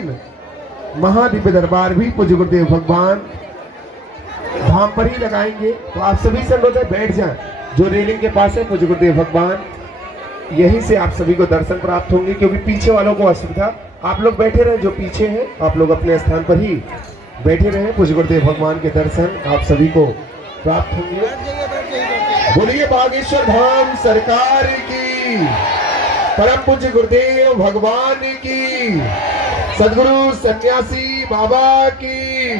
लेकिन महादिव्य दरबार भी पूज्य गुरुदेव भगवान धाम पर ही लगाएंगे। तो आप सभी से अनुरोध है बैठ जाएं। जो रेलिंग के पास है पूज्य गुरुदेव भगवान, यहीं से आप सभी को दर्शन प्राप्त होंगे, क्योंकि पीछे वालों को असुविधा। आप लोग बैठे रहे, जो पीछे हैं आप लोग अपने स्थान पर ही बैठे रहे। पूज्य गुरुदेव भगवान के दर्शन आप सभी को प्राप्त होंगे। बोलिए बागेश्वर धाम सरकार की, परम पूज्य गुरुदेव भगवान की, सदगुरु सन्यासी बाबा की,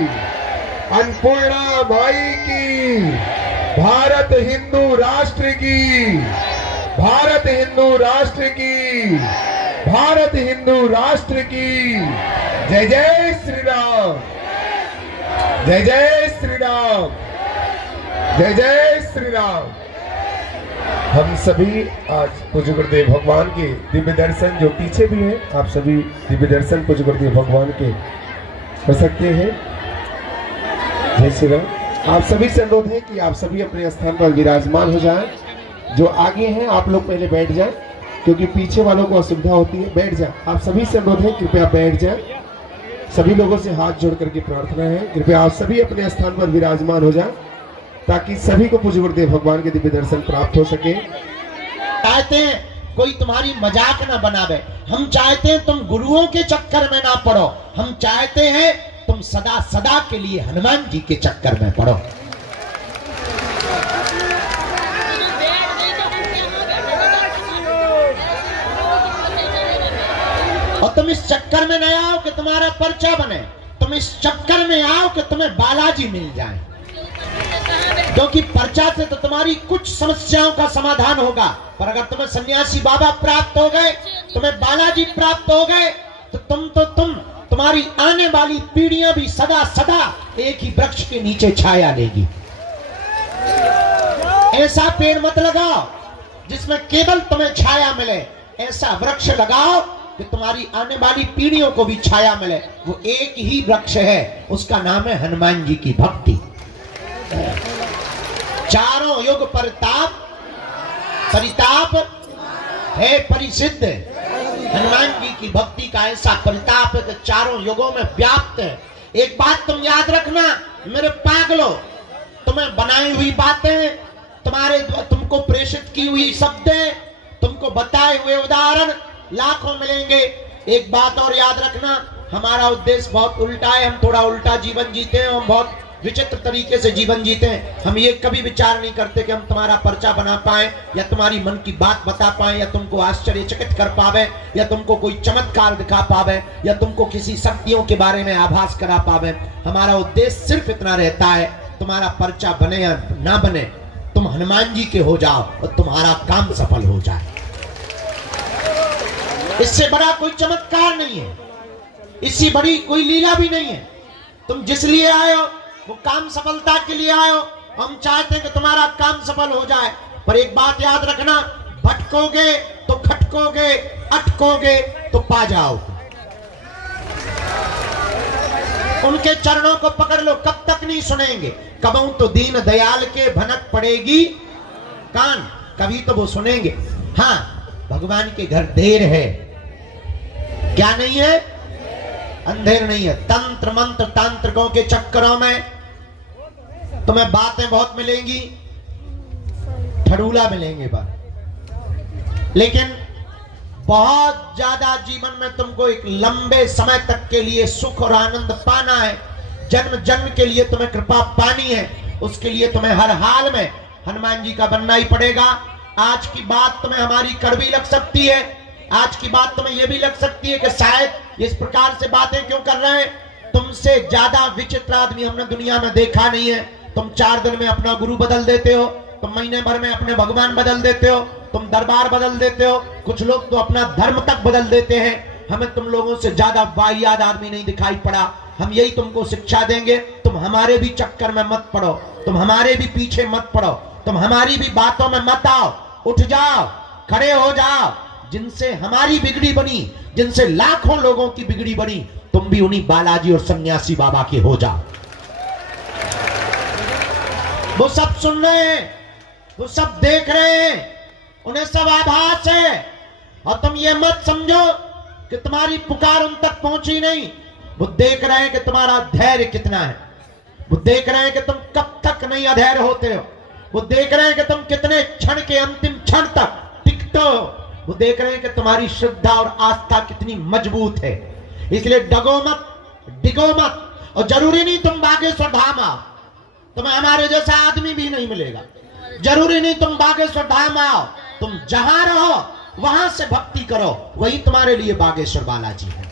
अन्नपूर्णा माई की, भारत हिंदू राष्ट्र की, भारत हिंदू राष्ट्र की, भारत हिंदू राष्ट्र की। जय जय श्री राम, जय जय श्री राम, जय जय श्री राम। हम सभी आज पूज्य गुरुदेव भगवान के दिव्य दर्शन, जो पीछे भी हैं, आप सभी दिव्य दर्शन पूज्य गुरुदेव भगवान के कर सकते हैं। जय श्री राम। आप सभी से अनुरोध है कि आप सभी अपने स्थान पर विराजमान हो जाएं। जो आगे हैं आप लोग पहले बैठ जाएं, क्योंकि पीछे वालों को असुविधा होती है। बैठ जाएं। आप सभी से अनुरोध है कृपया बैठ जाएं। सभी लोगों से हाथ जोड़ करके प्रार्थना है, कृपया आप सभी अपने स्थान पर विराजमान हो जाएं, ताकि सभी को पूज्य गुरुदेव भगवान के दिव्य दर्शन प्राप्त हो सके। चाहते हैं कोई तुम्हारी मजाक ना बनावे, हम चाहते हैं तुम गुरुओं के चक्कर में ना पड़ो, हम चाहते हैं तुम सदा सदा के लिए हनुमान जी के चक्कर में पड़ो। और तुम इस चक्कर में न आओ कि तुम्हारा पर्चा बने, तुम इस चक्कर में आओ कि तुम्हें बालाजी मिल जाए, क्योंकि पर्चा से तो तुम्हारी कुछ समस्याओं का समाधान होगा, पर अगर तुम्हें सन्यासी बाबा प्राप्त हो गए, तुम्हें बालाजी प्राप्त हो गए, तो तुम्हारी आने वाली पीढ़ियां भी सदा सदा एक ही वृक्ष के नीचे छाया लेगी। ऐसा पेड़ मत लगाओ जिसमें केवल तुम्हें छाया मिले, ऐसा वृक्ष लगाओ कि तुम्हारी आने वाली पीढ़ियों को भी छाया मिले। वो एक ही वृक्ष है, उसका नाम है हनुमान जी की भक्ति। चारों युग परिताप है परिसिद्ध। हनुमान जी की भक्ति का ऐसा परिताप है कि चारों युगों में व्याप्त है। एक बात तुम याद रखना मेरे पागलों, तुम्हें बनाई हुई बातें, तुमको प्रेषित की हुई शब्दें, तुमको बताए हुए उदाहरण लाखों मिलेंगे। एक बात और याद रखना, हमारा उद्देश्य बहुत उल्टा है, हम थोड़ा उल्टा जीवन जीते हैं, हम बहुत विचित्र तरीके से जीवन जीते हैं। हम ये कभी विचार नहीं करते कि हम तुम्हारा पर्चा बना पाए, या तुम्हारी मन की बात बता पाए, या तुमको आश्चर्यचकित कर पावे, या तुमको कोई चमत्कार दिखा पावे, या तुमको किसी शक्तियों के बारे में आभास करा पावे। हमारा उद्देश्य सिर्फ इतना रहता है, तुम्हारा पर्चा बने या ना बने, तुम हनुमान जी के हो जाओ और तुम्हारा काम सफल हो जाए। इससे बड़ा कोई चमत्कार नहीं है, इससे बड़ी कोई लीला भी नहीं है। तुम जिस लिए आए हो वो काम सफलता के लिए आए हो। हम चाहते हैं कि तुम्हारा काम सफल हो जाए, पर एक बात याद रखना, भटकोगे तो खटकोगे, अटकोगे तो पा जाओगे। उनके चरणों को पकड़ लो, कब तक नहीं सुनेंगे। कबहू तो दीन दयाल के भनक पड़ेगी कान, कभी तो वो सुनेंगे। हाँ, भगवान के घर देर है, क्या नहीं है, अंधेर नहीं है। तंत्र मंत्र तांत्रिकों के चक्करों में तुम्हें बातें बहुत मिलेंगी, ठड़ूला मिलेंगे बात, लेकिन बहुत ज्यादा जीवन में तुमको एक लंबे समय तक के लिए सुख और आनंद पाना है, जन्म जन्म के लिए तुम्हें कृपा पानी है, उसके लिए तुम्हें हर हाल में हनुमान जी का बनना ही पड़ेगा। आज की बात तुम्हें हमारी कड़वी लग सकती है, आज की बात तुम्हें यह भी लग सकती है कि शायद इस प्रकार से बातें क्यों कर रहे हैं। तुमसे ज्यादा विचित्र आदमी हमने दुनिया में देखा नहीं है। तुम 4 दिन में अपना गुरु बदल देते हो, तुम महीने भर में अपने भगवान बदल देते हो, तुम दरबार बदल देते हो, कुछ लोग तो अपना धर्म तक बदल देते हैं। हमें तुम लोगों से ज्यादा वाहियात आदमी नहीं दिखाई पड़ा। हम यही तुमको शिक्षा देंगे, तुम हमारे भी चक्कर में मत पड़ो, तुम हमारे भी पीछे मत पड़ो, तुम हमारी भी बातों में मत आओ। उठ जाओ, खड़े हो जाओ। जिनसे हमारी बिगड़ी बनी, जिनसे लाखों लोगों की बिगड़ी बनी, तुम भी उन्हीं बालाजी और सन्यासी बाबा के हो जाओ। वो सब सुन रहे हैं, वो सब देख रहे हैं, उन्हें सब आभास है। और तुम ये मत समझो कि तुम्हारी पुकार उन तक पहुंची नहीं। वो देख रहे हैं कि तुम्हारा धैर्य कितना है। वो देख रहे हैं कि तुम कब तक नहीं अधैर्य होते हो। वो देख रहे हैं कि तुम कितने क्षण के अंतिम क्षण तक टिकते हो। वो देख रहे हैं कि तुम्हारी श्रद्धा और आस्था कितनी मजबूत है। इसलिए डगो मत, डिगो मत। और जरूरी नहीं तुम बागेश्वर धाम आओ, तुम्हें हमारे जैसा आदमी भी नहीं मिलेगा। जरूरी नहीं तुम बागेश्वर धाम आओ, तुम जहां रहो वहां से भक्ति करो, वही तुम्हारे लिए बागेश्वर बालाजी है।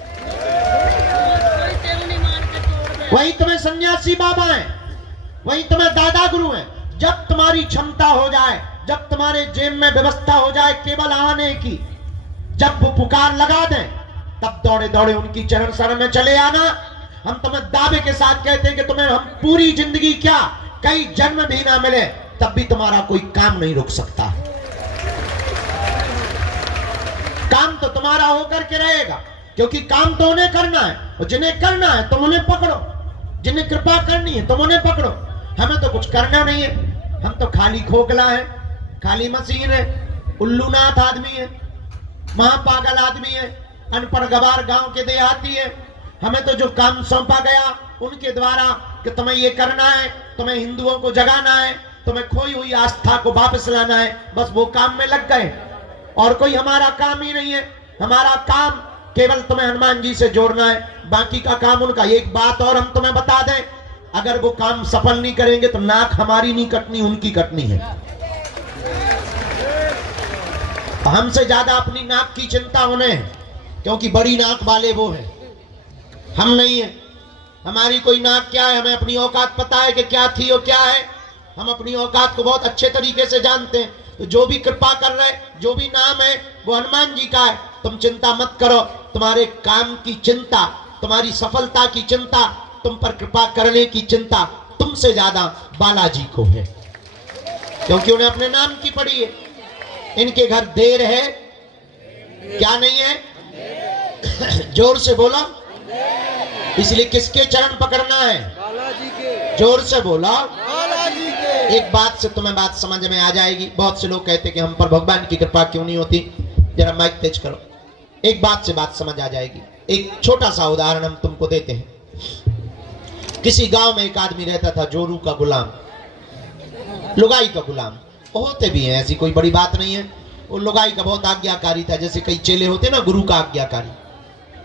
वही तुम्हें सन्यासी बाबा है, वही तुम्हें दादा गुरु है। जब तुम्हारी क्षमता हो जाए, जब तुम्हारे जेब में व्यवस्था हो जाए केवल आने की, जब वो पुकार लगा दें, तब दौड़े दौड़े उनकी चरण शरण में चले आना। हम तुम्हें दावे के साथ कहते हैं कि तुम्हें हम पूरी जिंदगी क्या कई जन्म भी ना मिले तब भी तुम्हारा कोई काम नहीं रुक सकता। काम तो तुम्हारा होकर के रहेगा, क्योंकि काम तो उन्हें करना है। और जिन्हें करना है तुम उन्हें पकड़ो, जिन्हें कृपा करनी है तुम उन्हें पकड़ो। हमें तो कुछ करना नहीं है, हम तो खाली खोखला है, खाली मशीन है, उल्लूनाथ आदमी है, महापागल आदमी है, अनपढ़ गवार गांव के देहाती है। हमें तो जो काम सौंपा गया उनके द्वारा कि तुम्हें ये करना है, तुम्हें हिंदुओं को जगाना है, तुम्हें खोई हुई आस्था को वापस लाना है, बस वो काम में लग गए। और कोई हमारा काम ही नहीं है। हमारा काम केवल तुम्हें हनुमान जी से जोड़ना है, बाकी का काम उनका। एक बात और हम तुम्हें बता दें, अगर वो काम सफल नहीं करेंगे तो नाक हमारी नहीं कटनी, उनकी कटनी है। हमसे ज्यादा अपनी नाक की चिंता उन्हें है, क्योंकि बड़ी नाक वाले वो है, हम नहीं है। हमारी कोई नाक क्या है, हमें अपनी औकात पता है कि क्या थी और क्या है। हम अपनी औकात को बहुत अच्छे तरीके से जानते हैं। तो जो भी कृपा कर रहे, जो भी नाम है वो हनुमान जी का है। तुम चिंता मत करो, तुम्हारे काम की चिंता, तुम्हारी सफलता की चिंता, तुम पर कृपा करने की चिंता तुमसे ज्यादा बालाजी को है, क्योंकि उन्हें अपने नाम की पड़ी है। इनके घर देर है, क्या नहीं है? जोर से बोलो। इसलिए किसके चरण पकड़ना है? बालाजी के। जोर से बोलो। बालाजी के। एक बात से तुम्हें बात समझ में आ जाएगी। बहुत से लोग कहते कि हम पर भगवान की कृपा क्यों नहीं होती। जरा माइक तेज करो, एक बात से बात समझ आ जाएगी। एक छोटा सा उदाहरण हम तुमको देते हैं। किसी गांव में एक आदमी रहता था, जोरू का गुलाम, लुगाई का गुलाम। होते भी हैं, ऐसी कोई बड़ी बात नहीं है। वो लुगाई का बहुत आज्ञाकारी था, जैसे कई चेले होते ना गुरु का आज्ञाकारी।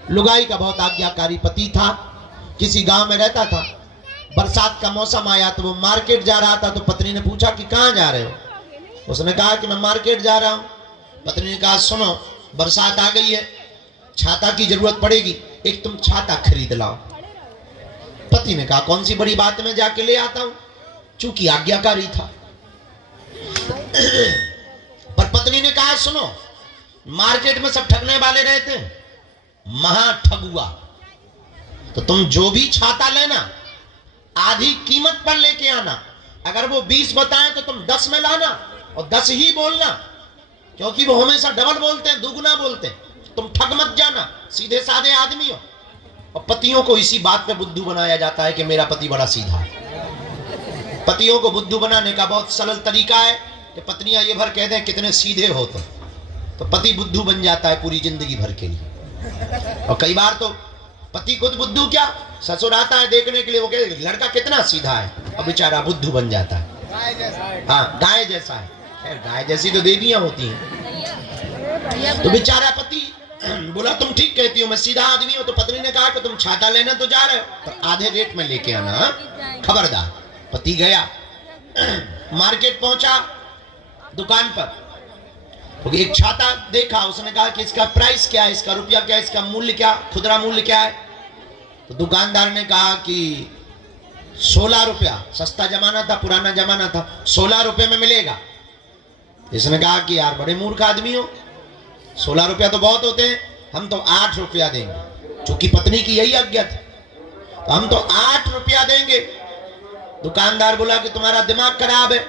लुगाई का बहुत आज्ञाकारी पति था। किसी गांव में रहता था। बरसात का मौसम आया तो वो मार्केट जा रहा था। तो पत्नी ने पूछा कि कहाँ जा रहे हो? उसने कहा कि मैं मार्केट जा रहा हूँ। पत्नी ने कहा सुनो, बरसात आ गई है, छाता की जरूरत पड़ेगी, एक तुम छाता खरीद लाओ। पति ने कहा कौन सी बड़ी बात, मैं जाके ले आता हूं, चूंकि आज्ञाकारी था। पर पत्नी ने कहा सुनो, मार्केट में सब ठगने वाले रहते हैं, महा ठगुआ, तो तुम जो भी छाता लेना आधी कीमत पर लेके आना। अगर वो 20 बताए तो तुम 10 में लाना और 10 ही बोलना, क्योंकि वो हमेशा डबल बोलते हैं, दुगुना बोलते हैं। तुम ठग मत जाना, सीधे साधे आदमी हो। और पतियों को इसी बात पे बुद्धू बनाया जाता है कि मेरा पति बड़ा सीधा है। पतियों को बुद्धू बनाने का बहुत सरल तरीका है कि पत्नियां ये भर कह दें कितने सीधे हो तो पति बुद्धू बन जाता है पूरी जिंदगी भर के लिए। और कई बार तो पति खुद बुद्धू क्या, ससुर आता है देखने के लिए, वो कहते लड़का कितना सीधा है, और बेचारा बुद्धू बन जाता है। हाँ, गाय जैसा है। गाय जैसी तो देवियां होती हैं। तो बेचारा पति बोला तुम ठीक कहती हो, मैं सीधा आदमी हूं। तो पत्नी ने कहा कि तुम छाता लेना तो जा रहे हो, पर आधे रेट में लेके आना, खबरदार। पति गया, मार्केट पहुंचा, दुकान पर एक छाता देखा। उसने कहा कि इसका प्राइस क्या है, इसका रुपया क्या है, इसका मूल्य क्या, खुदरा मूल्य क्या है? तो दुकानदार ने कहा कि 16 रुपया, सस्ता जमाना था, पुराना जमाना था, 16 रुपये में मिलेगा। इसने कहा कि यार बड़े मूर्ख आदमी हो, 16 रुपया तो बहुत होते हैं, हम तो 8 रुपया देंगे। चूंकि पत्नी की यही आज्ञा थी, तो हम तो 8 रुपया देंगे। दुकानदार बोला कि तुम्हारा दिमाग खराब है,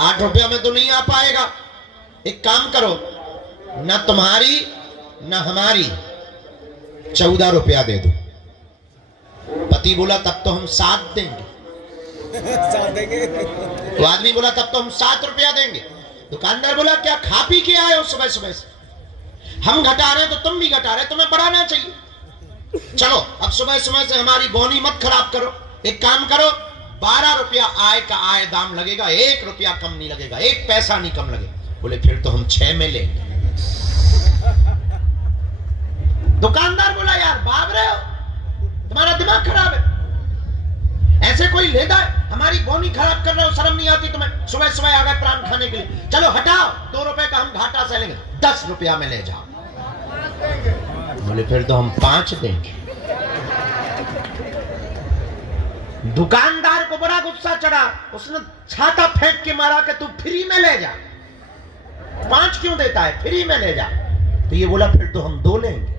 8 रुपया में तो नहीं आ पाएगा। एक काम करो, ना तुम्हारी ना हमारी 14 रुपया दे दो। पति बोला तब तो हम 7 देंगे। तो आदमी बोला तब तो हम 7 रुपया देंगे। दुकानदार बोला क्या खा पी के आए हो सुबह सुबह से? हम घटा रहे तो तुम भी घटा रहे, तुम्हें बढ़ाना चाहिए। चलो अब सुबह सुबह से हमारी बोनी मत खराब करो। एक काम करो, 12 रुपया आय का आय दाम लगेगा, 1 रुपया कम नहीं लगेगा, 1 पैसा नहीं कम लगेगा। बोले फिर तो हम 6 में लेंगे। दुकानदार बोला यार भाग रहे हो, तुम्हारा दिमाग खराब है, ऐसे कोई लेता है? हमारी बोनी खराब कर रहे हो, शर्म नहीं आती तुम्हें? सुबह सुबह आ गए प्राण खाने के लिए। चलो हटाओ, 2 रुपए का हम घाटा से लेंगे, 10 रुपया में ले जाओ। बोले फिर तो हम 5 देंगे। दुकानदार को बड़ा गुस्सा चढ़ा, उसने छाता फेंक के मारा कि तू फ्री में ले जा, 5 क्यों देता है, फ्री में ले जा। तो ये बोला फिर तो हम 2 लेंगे।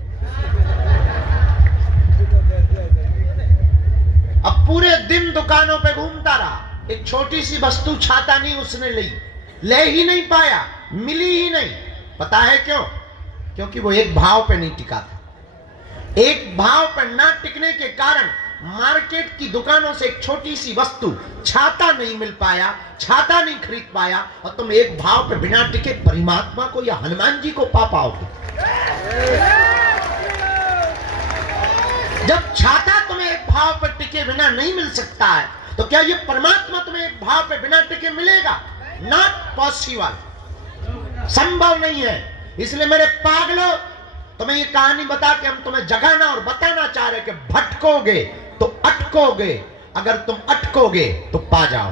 अब पूरे दिन दुकानों पे घूमता रहा, एक छोटी सी वस्तु छाता नहीं उसने ली, ले ही नहीं पाया, मिली ही नहीं। पता है क्यों? क्योंकि वो एक भाव पे नहीं टिका था। एक भाव पर ना टिकने के कारण मार्केट की दुकानों से एक छोटी सी वस्तु छाता नहीं मिल पाया, छाता नहीं खरीद पाया, और तुम एक भाव पे बिना टिके परमात्मा को या हनुमान जी को पा पाओगे। जब छाता तुम्हें एक भाव पर टिके बिना नहीं मिल सकता है, तो क्या ये परमात्मा तुम्हें एक भाव पे बिना टिके मिलेगा? नॉट पॉसिबल, संभव नहीं है। इसलिए मेरे पागलों, तुम्हें ये कहानी बता के हम तुम्हें जगाना और बताना चाह रहे कि भटकोगे तो अटकोगे, अगर तुम अटकोगे तो पा जाओ।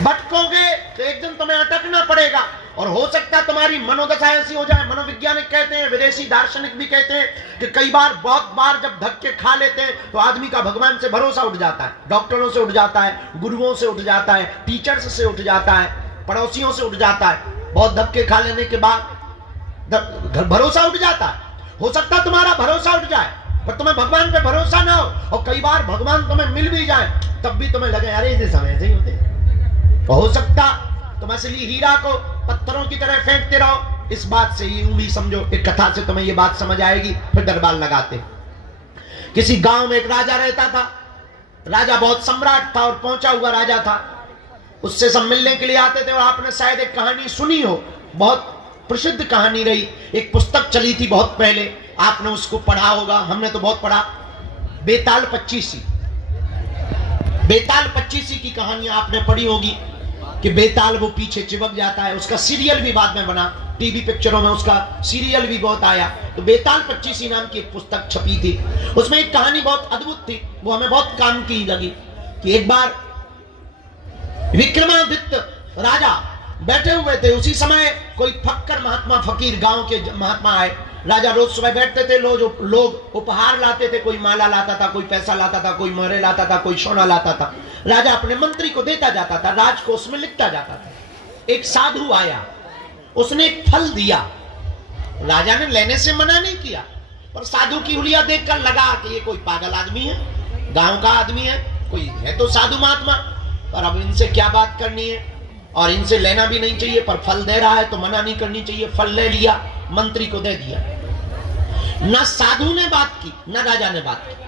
भटकोगे तो एक दिन तुम्हें अटकना पड़ेगा, और हो सकता है तुम्हारी मनोदशा ऐसी हो जाए। मनोवैज्ञानिक कहते हैं, विदेशी दार्शनिक भी कहते हैं कि कई बार, बहुत बार जब धक्के खा लेते हैं तो आदमी का भगवान से भरोसा उठ जाता है, डॉक्टरों से उठ जाता है, गुरुओं से उठ जाता है, टीचर्स से उठ जाता है, पड़ोसियों से उठ जाता है। बहुत धक्के खा लेने के बाद भरोसा उठ जाता है। हो सकता है तुम्हारा भरोसा उठ जाए, पर तुम्हें भगवान पे भरोसा ना हो, और कई बार भगवान तुम्हें मिल भी जाए तब भी तुम्हें लगे अरे इसे समय से ही होते। हो सकता तुम असली हीरा को पत्थरों की तरह फेंकते रहो। इस बात से यूं भी समझो, एक कथा से तुम्हें ये बात समझ आएगी, फिर दरबार लगाते। किसी गांव में एक राजा रहता था। राजा बहुत सम्राट था और पहुंचा हुआ राजा था। उससे सब मिलने के लिए आते थे, और आपने शायद एक कहानी सुनी हो, बहुत प्रसिद्ध कहानी रही, एक पुस्तक चली थी बहुत पहले, आपने उसको पढ़ा होगा, हमने तो बहुत पढ़ा, बेताल पच्चीसी। बेताल पच्चीसी की कहानी आपने पढ़ी होगी कि बेताल वो पीछे चिपक जाता है। उसका सीरियल भी बाद में बना, टीवी पिक्चरों में उसका सीरियल भी बहुत आया। तो बेताल पच्चीसी नाम की एक पुस्तक छपी थी, उसमें एक कहानी बहुत अद्भुत थी, वो हमें बहुत काम की लगी। कि एक बार विक्रमादित्य राजा बैठे हुए थे, उसी समय कोई फक्कर महात्मा, फकीर गांव के महात्मा आए। राजा रोज सुबह बैठते थे, लोग उपहार लाते थे, कोई माला लाता था, कोई पैसा लाता था, कोई मोहरे लाता था, कोई सोना लाता था। राजा अपने मंत्री को देता जाता था, राजकोष में लिखता जाता था। एक साधु आया, उसने एक फल दिया। राजा ने लेने से मना नहीं किया, पर साधु की हुलिया देखकर लगा कि ये कोई पागल आदमी है, गांव का आदमी है, कोई है तो साधु महात्मा, पर अब इनसे क्या बात करनी है, और इनसे लेना भी नहीं चाहिए, पर फल दे रहा है तो मना नहीं करनी चाहिए। फल ले लिया, मंत्री को दे दिया। न साधु ने बात की, न राजा ने बात की।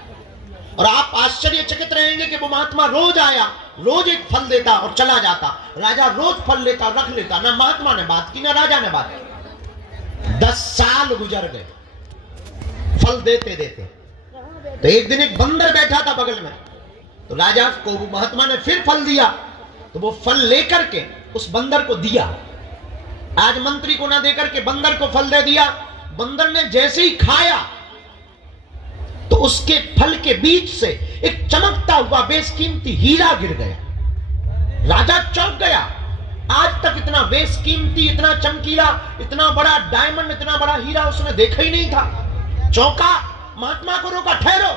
और आप आश्चर्यचकित रहेंगे कि वो महात्मा रोज आया, रोज एक फल देता और चला जाता। राजा रोज फल लेता, रख लेता। न महात्मा ने बात की, न राजा ने बात की। 10 साल गुजर गए फल देते देते। तो एक दिन एक बंदर बैठा था बगल में, तो राजा को वो महात्मा ने फिर फल दिया, तो वो फल लेकर के उस बंदर को दिया। आज मंत्री को ना देकर के बंदर को फल दे दिया। बंदर ने जैसे ही खाया तो उसके फल के बीच से एक चमकता हुआ बेशकीमती हीरा गिर गया। राजा चौंक गया, आज तक इतना बेशकीमती, इतना चमकीला, इतना बड़ा डायमंड, इतना बड़ा हीरा उसने देखा ही नहीं था। चौंका, महात्मा को रोका, ठहरो,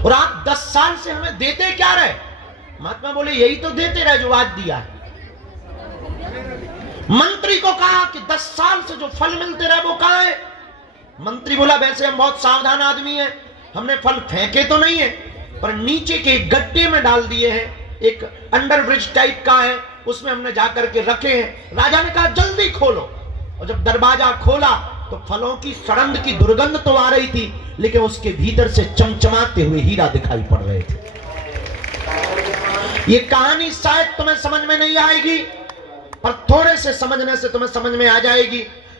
और आप 10 साल से हमें देते क्या रहे? महात्मा बोले यही तो देते रहे जो आज दिया है। मंत्री को कहा कि 10 साल से जो फल मिलते रहे वो कहां है? मंत्री बोला वैसे हम बहुत सावधान आदमी हैं, हमने फल फेंके तो नहीं है, पर नीचे के गड्ढे में डाल दिए हैं, एक अंडरब्रिज टाइप का है, उसमें हमने जाकर के रखे हैं। राजा ने कहा जल्दी खोलो, और जब दरवाजा खोला तो फलों की सड़ंद की दुर्गंध तो आ रही थी, लेकिन उसके भीतर से चमचमाते हुए हीरा दिखाई पड़ रहे थे। ये कहानी शायद तुम्हें समझ में नहीं आएगी, पर थोड़े से समझने से तुम्हें समझ में आ जाएगी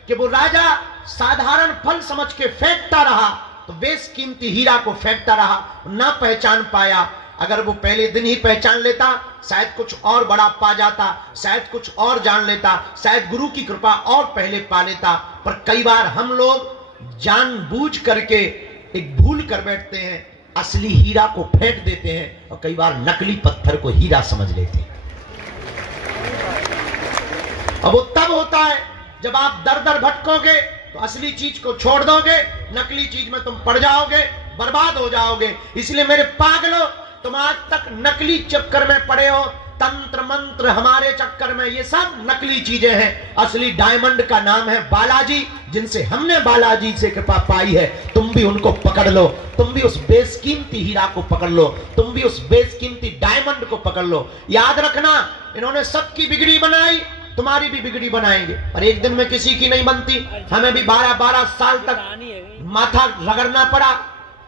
कि वो राजा साधारण फल समझ के फेंकता रहा, तो बेशकीमती हीरा को फेंकता रहा, ना पहचान पाया। अगर वो पहले दिन ही पहचान लेता, शायद कुछ और बड़ा पा जाता, शायद कुछ और जान लेता, शायद गुरु की कृपा और पहले पा लेता। पर कई बार हम लोग जानबूझ करके एक भूल कर बैठते हैं, असली हीरा को फेंक देते हैं और कई बार नकली पत्थर को हीरा समझ लेते हैं। अब वो तब होता है जब आप दर दर भटकोगे तो असली चीज को छोड़ दोगे, नकली चीज में तुम पड़ जाओगे, बर्बाद हो जाओगे। इसलिए मेरे पागलों, तुम आज तक नकली चक्कर में पड़े हो, तंत्र मंत्र हमारे चक्कर में, ये सब नकली चीजें हैं। असली डायमंड का नाम है बालाजी, जिनसे हमने बालाजी से कृपा पाई है। तुम भी उनको पकड़ लो, तुम भी उस बेशकीमती हीरा को पकड़ लो, तुम भी उस बेशकीमती डायमंड को पकड़ लो। याद रखना, इन्होंने सबकी बिगड़ी बनाई, तुम्हारी भी बिगड़ी बनाएंगे, और एक दिन में किसी की नहीं बनती। हमें भी 12-12 साल तक माथा रगड़ना पड़ा,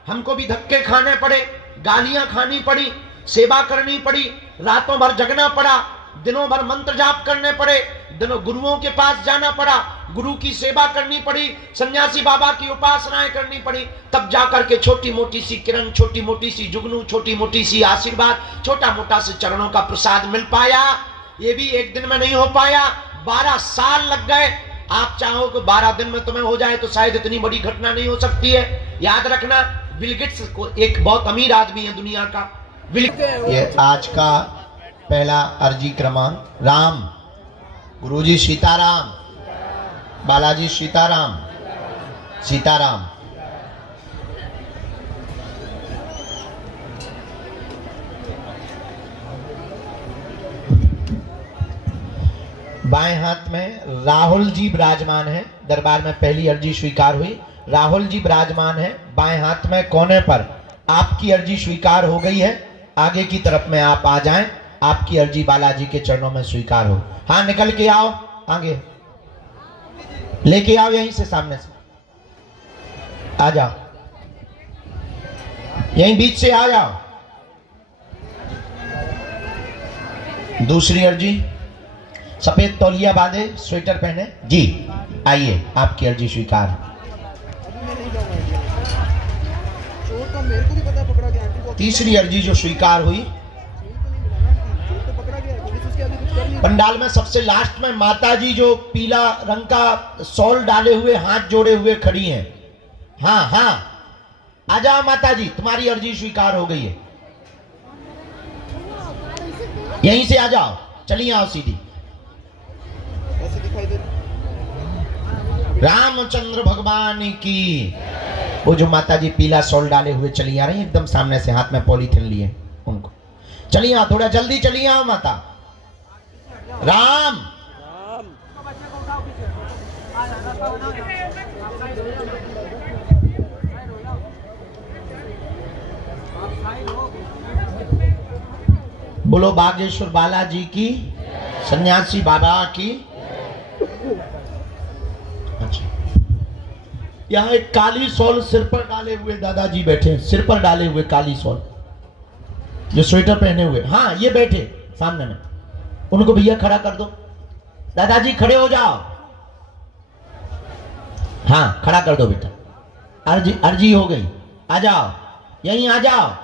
हमको भी धक्के खाने पड़े, गालियां खानी पड़ी, सेवा करनी पड़ी, रातों भर जगना पड़ा, दिनों भर मंत्र जाप करने पड़े, दिनों गुरुओं के पास जाना पड़ा, गुरु की सेवा करनी पड़ी, सन्यासी बाबा की उपासनाएं करनी पड़ी, तब जाकर के छोटी मोटी सी किरण, छोटी मोटी सी जुगनू, छोटी मोटी सी आशीर्वाद, छोटा मोटा से चरणों का प्रसाद मिल पाया। ये भी एक दिन में नहीं हो पाया, 12 साल लग गए। आप चाहो कि 12 दिन में तुम्हें हो जाए तो शायद इतनी बड़ी घटना नहीं हो सकती है। याद रखना, बिल गेट्स को एक बहुत अमीर आदमी है दुनिया का। ये आज का पहला अर्जी क्रमांक। राम, गुरुजी सीताराम, बालाजी सीताराम, सीताराम। बाएं हाथ में राहुल जी विराजमान है। दरबार में पहली अर्जी स्वीकार हुई, राहुल जी विराजमान है। बाएं हाथ में कोने पर आपकी अर्जी स्वीकार हो गई है। आगे की तरफ में आप आ जाएं, आपकी अर्जी बालाजी के चरणों में स्वीकार हो। हाँ, निकल के आओ, आगे लेके आओ, यहीं से सामने से आ जाओ, यहीं बीच से आ जाओ। दूसरी अर्जी, सफेद तौलिया बांधे, स्वेटर पहने जी, आइए, आपकी अर्जी स्वीकार। तीसरी अर्जी जो स्वीकार हुई, पंडाल में सबसे लास्ट में माता जी जो पीला रंग का शॉल डाले हुए, हाथ जोड़े हुए खड़ी हैं। हाँ हाँ, आ जाओ माता जी, तुम्हारी अर्जी स्वीकार हो गई है। यहीं से आ जाओ, चलिए आओ सीधी। रामचंद्र भगवान की। वो जो माता जी पीला शॉल डाले हुए चली आ रही है, एकदम सामने से, हाथ में पॉलीथिन लिए, उनको चलिए आओ, थोड़ा जल्दी चलिए आओ माता। राम, बोलो बागेश्वर बालाजी की, सन्यासी बाबा की। अच्छा, यहाँ एक काली शॉल सिर पर डाले हुए दादाजी बैठे हैं, सिर पर डाले हुए काली शॉल, जो स्वेटर पहने हुए। हाँ, ये बैठे सामने में, उनको भैया खड़ा कर दो। दादाजी खड़े हो जाओ। हाँ, खड़ा कर दो बेटा, अर्जी हो गई, आ जाओ, यहीं आ जाओ।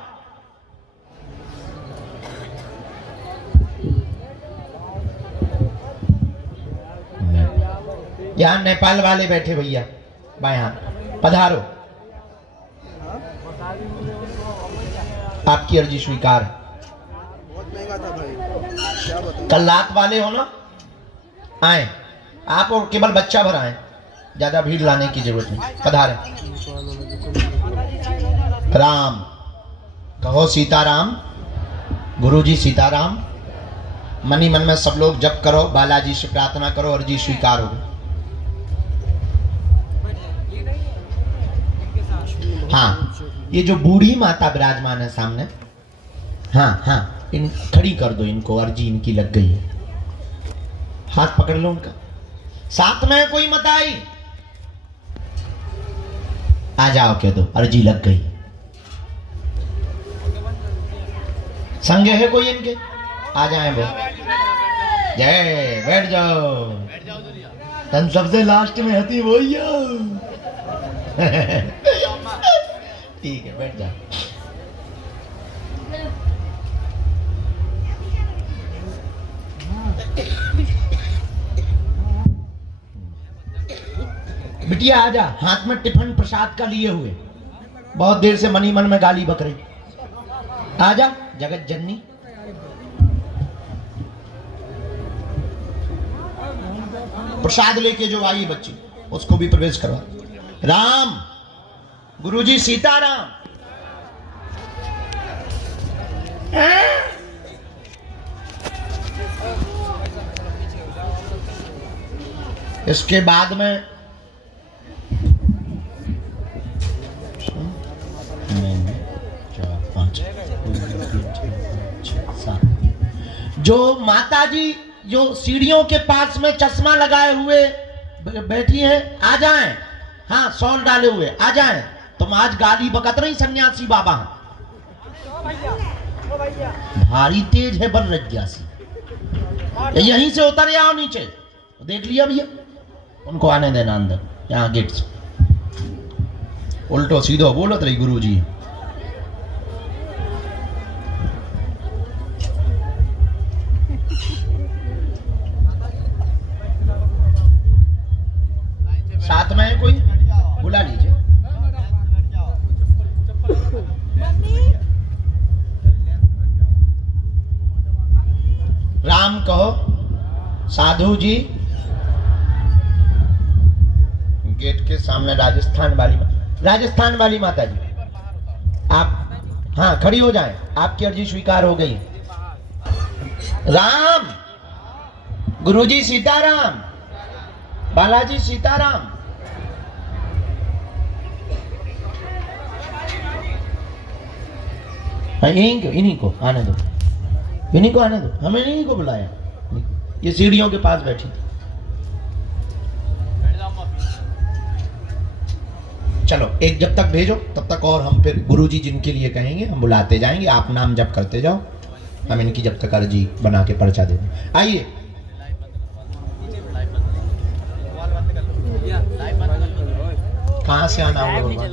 यहाँ नेपाल वाले बैठे भैया, बाएं हाथ, पधारो, आपकी अर्जी स्वीकार। बहुत महंगा था भाई, क्या बताऊं। कल रात वाले हो ना, आए आप, और केवल बच्चा भर आए, ज्यादा भीड़ लाने की जरूरत नहीं, पधारे। राम, कहो सीताराम, गुरुजी सीताराम। मनी मन में सब लोग जप करो, बालाजी से प्रार्थना करो, अर्जी स्वीकार हो। हाँ, ये जो बूढ़ी माता विराजमान है सामने, हाँ हाँ, इन खड़ी कर दो इनको, अर्जी इनकी लग गई है। हाथ पकड़ लो उनका, साथ में कोई मत आई, आ जाओ, कह दो अर्जी लग गई। संग है कोई इनके, आ जाए वो। जय बैठ जाओ। तन सबसे लास्ट में हती वही ठीक है, बैठ जाओ। बिटिया आजा, हाथ में टिफिन प्रसाद का लिए हुए, बहुत देर से मनी मन में गाली बक रही। आजा जगत जननी। प्रसाद लेके जो आई बच्ची, उसको भी प्रवेश करवा। राम, गुरुजी सीताराम। इसके बाद में जो माता जी जो सीढ़ियों के पास में चश्मा लगाए हुए बैठी हैं, आ जाएं। हाँ, शॉल डाले हुए आ जाएं। तुम आज गाली बकत रही सन्यासी बाबा, भारी तेज है बन रज्जासी। यहीं से उतर जाओ नीचे, देख लिया भैया, उनको आने देना अंदर, यहाँ गेट से। उल्टो सीधो बोलत रही गुरुजी। साथ में है कोई, बुला लीजिए। राम कहो, साधु जी। गेट के सामने राजस्थान वाली माता जी, आप हाँ खड़ी हो जाएं, आपकी अर्जी स्वीकार हो गई। राम, गुरुजी सीताराम, बालाजी सीताराम। इन्हीं को आने दो, इन्हीं को आने दो, हमें इन्हीं को बुलाया। ये सीढ़ियों के पास बैठी थी। चलो, एक जब तक भेजो तब तक और हम फिर गुरुजी जिनके लिए कहेंगे हम बुलाते जाएंगे। आप नाम जप करते जाओ, हम इनकी जब तक अर्जी बना के पर्चा दे दें। आइए, कहाँ से आना होगा?